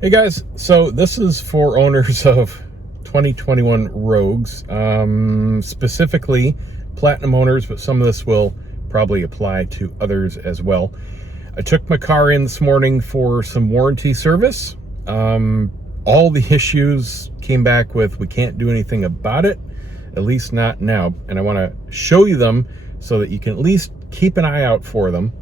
Hey guys, so this is for owners of 2021 Rogues, specifically Platinum owners, but some of this will probably apply to others as well. I took my car in this morning for some warranty service. All the issues came back with, we can't do anything about it, at least not now. And I want to show you them so that you can at least keep an eye out for them.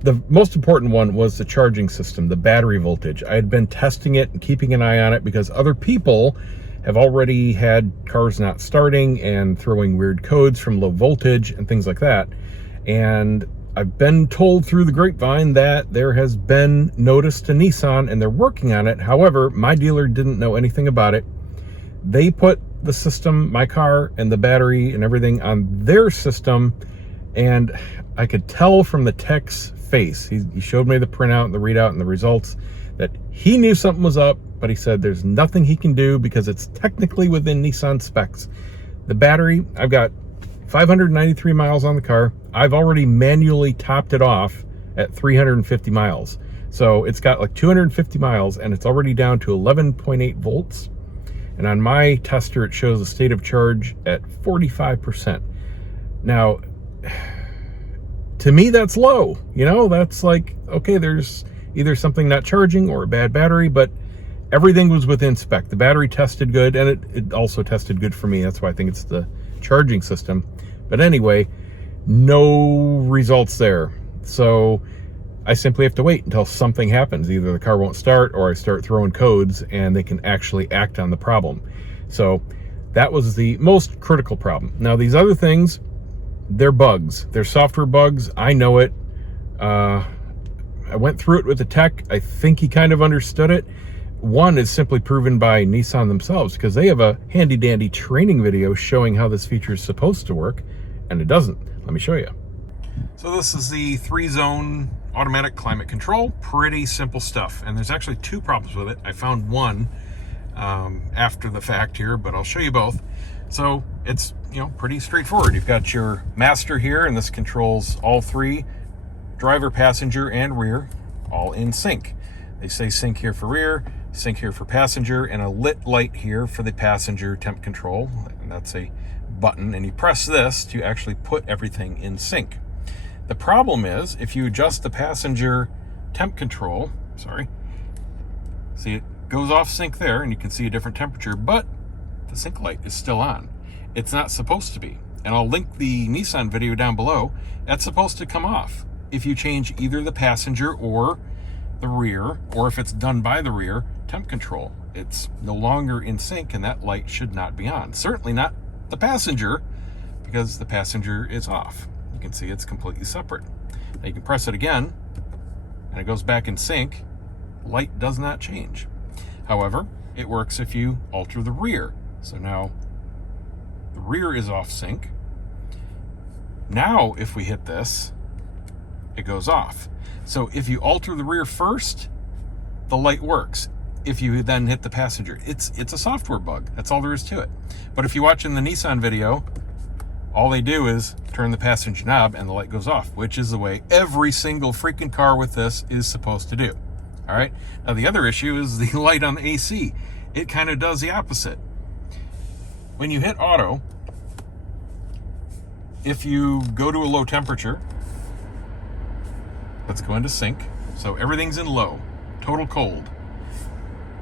The most important one was the charging system, the battery voltage. I had been testing it and keeping an eye on it because other people have already had cars not starting and throwing weird codes from low voltage and things like that. And I've been told through the grapevine that there has been notice to Nissan and they're working on it. However, my dealer didn't know anything about it. They put the system, my car and the battery and everything on their system, and I could tell from the tech's face, he showed me the printout and the readout and the results, that he knew something was up, but he said there's nothing he can do because it's technically within Nissan specs. The battery, I've got 593 miles on the car. I've already manually topped it off at 350 miles. So it's got like 250 miles and it's already down to 11.8 volts. And on my tester, it shows a state of charge at 45%. Now, to me, that's low. You know, that's like, okay, there's either something not charging or a bad battery, but everything was within spec. The battery tested good, and it also tested good for me. That's why I think it's the charging system. But anyway, no results there. So I simply have to wait until something happens. Either the car won't start or I start throwing codes and they can actually act on the problem. So that was the most critical problem. Now, these other things, they're bugs. They're software bugs. I know it. I went through it with the tech. I think he kind of understood it. One is simply proven by Nissan themselves because they have a handy-dandy training video showing how this feature is supposed to work, and it doesn't. Let me show you. So this is the 3-zone automatic climate control. Pretty simple stuff, and there's actually two problems with it. I found one after the fact here, but I'll show you both. So it's, you know, pretty straightforward. You've got your master here, and this controls all three, driver, passenger, and rear, all in sync. They say sync here for rear, sync here for passenger, and a lit light here for the passenger temp control. And that's a button, and you press this to actually put everything in sync. The problem is, if you adjust the passenger temp control, see it goes off sync there, and you can see a different temperature, but the sync light is still on. It's not supposed to be. And I'll link the Nissan video down below. That's supposed to come off if you change either the passenger or the rear, or if it's done by the rear temp control. It's no longer in sync and that light should not be on. Certainly not the passenger, because the passenger is off. You can see it's completely separate. Now you can press it again and it goes back in sync. Light does not change. However, it works if you alter the rear. So now the rear is off sync. Now if we hit this, it goes off. So if you alter the rear first, the light works. If you then hit the passenger, it's a software bug. That's all there is to it. But if you watch in the Nissan video, all they do is turn the passenger knob and the light goes off, which is the way every single freaking car with this is supposed to do. All right. Now the other issue is the light on the AC. It kind of does the opposite. When you hit auto, if you go to a low temperature, let's go into sync. So everything's in low, total cold.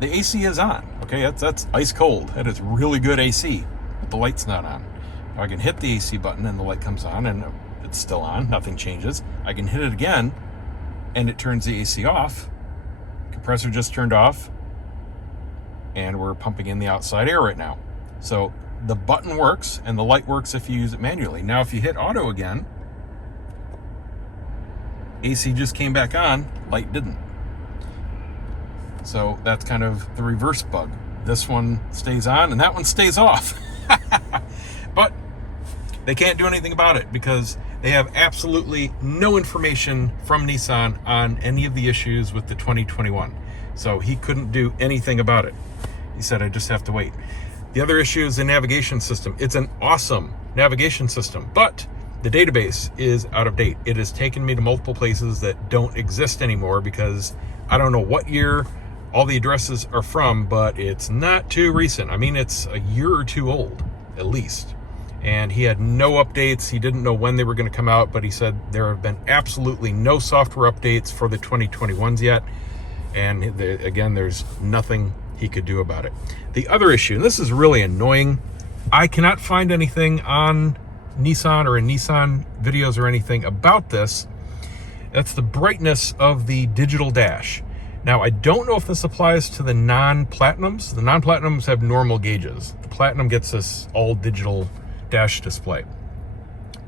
The AC is on. Okay, that's ice cold. That is really good AC, but the light's not on. Now I can hit the AC button and the light comes on and it's still on. Nothing changes. I can hit it again and it turns the AC off. Compressor just turned off and we're pumping in the outside air right now. So the button works and the light works if you use it manually. Now if you hit auto again, AC just came back on, light didn't. So that's kind of the reverse bug. This one stays on and that one stays off. But they can't do anything about it because they have absolutely no information from Nissan on any of the issues with the 2021. So he couldn't do anything about it. He said, I just have to wait. The other issue is the navigation system. It's an awesome navigation system, but the database is out of date. It has taken me to multiple places that don't exist anymore because I don't know what year all the addresses are from, but it's not too recent. I mean, it's a year or two old, at least. And he had no updates. He didn't know when they were going to come out, but he said there have been absolutely no software updates for the 2021s yet. And again, there's nothing he could do about it. The other issue, and this is really annoying, I cannot find anything on Nissan or in Nissan videos or anything about this. That's the brightness of the digital dash. Now, I don't know if this applies to the non-platinums. The non-platinums have normal gauges. The platinum gets this all digital dash display.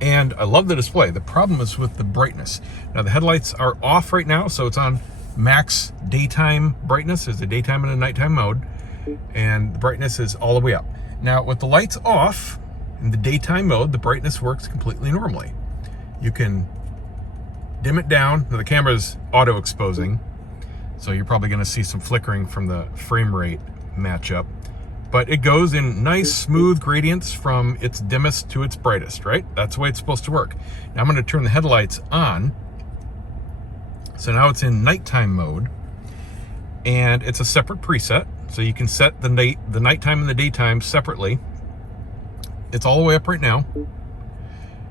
And I love the display. The problem is with the brightness. Now, the headlights are off right now, so it's on max daytime brightness. There's a daytime and a nighttime mode, and the brightness is all the way up. Now, with the lights off, in the daytime mode, the brightness works completely normally. You can dim it down. Now, the camera's auto-exposing, so you're probably going to see some flickering from the frame rate matchup. But it goes in nice, smooth gradients from its dimmest to its brightest, right? That's the way it's supposed to work. Now, I'm going to turn the headlights on. So now it's in nighttime mode, and it's a separate preset. So you can set the nighttime and the daytime separately. It's all the way up right now.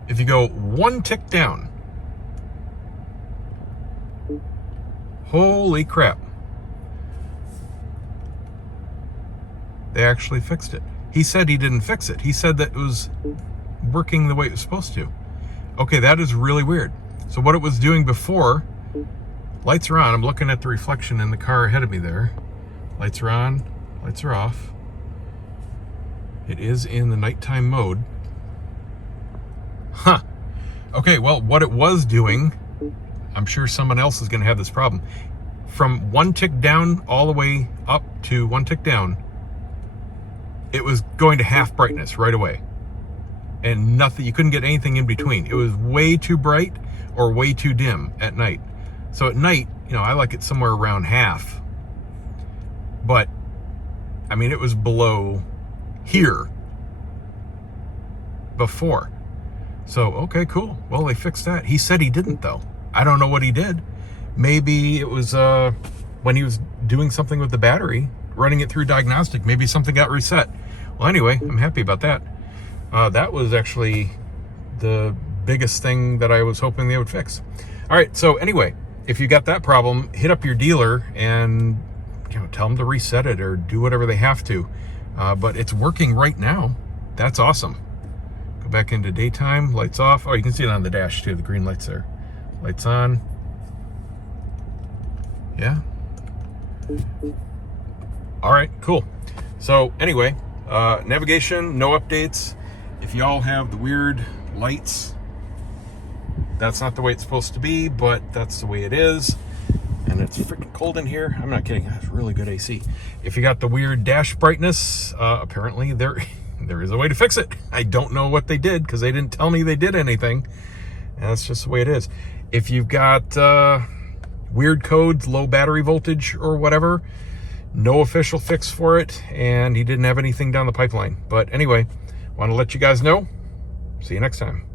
If you go one tick down, holy crap. They actually fixed it. He said he didn't fix it. He said that it was working the way it was supposed to. Okay, that is really weird. So what it was doing before, lights are on. I'm looking at the reflection in the car ahead of me there. Lights are on, lights are off. It is in the nighttime mode. Huh. Okay, well, what it was doing, I'm sure someone else is going to have this problem. From one tick down all the way up to one tick down, it was going to half brightness right away. And nothing, you couldn't get anything in between. It was way too bright or way too dim at night. So at night, you know, I like it somewhere around half. But, I mean, it was below here before. So, okay, cool. Well, they fixed that. He said he didn't, though. I don't know what he did. Maybe it was when he was doing something with the battery, running it through diagnostic. Maybe something got reset. Well, anyway, I'm happy about that. That was actually the biggest thing that I was hoping they would fix. All right, so anyway, if you got that problem, hit up your dealer and tell them to reset it or do whatever they have to. But it's working right now. That's awesome. Go back into daytime, lights off. Oh, you can see it on the dash too, the green lights there. Lights on. Yeah. All right, cool. So anyway, navigation, no updates. If y'all have the weird lights, that's not the way it's supposed to be, but that's the way it is. And it's freaking cold in here. I'm not kidding. That's really good AC. If you got the weird dash brightness, apparently there is a way to fix it. I don't know what they did because they didn't tell me they did anything. And that's just the way it is. If you've got weird codes, low battery voltage or whatever, no official fix for it. And he didn't have anything down the pipeline. But anyway, want to let you guys know. See you next time.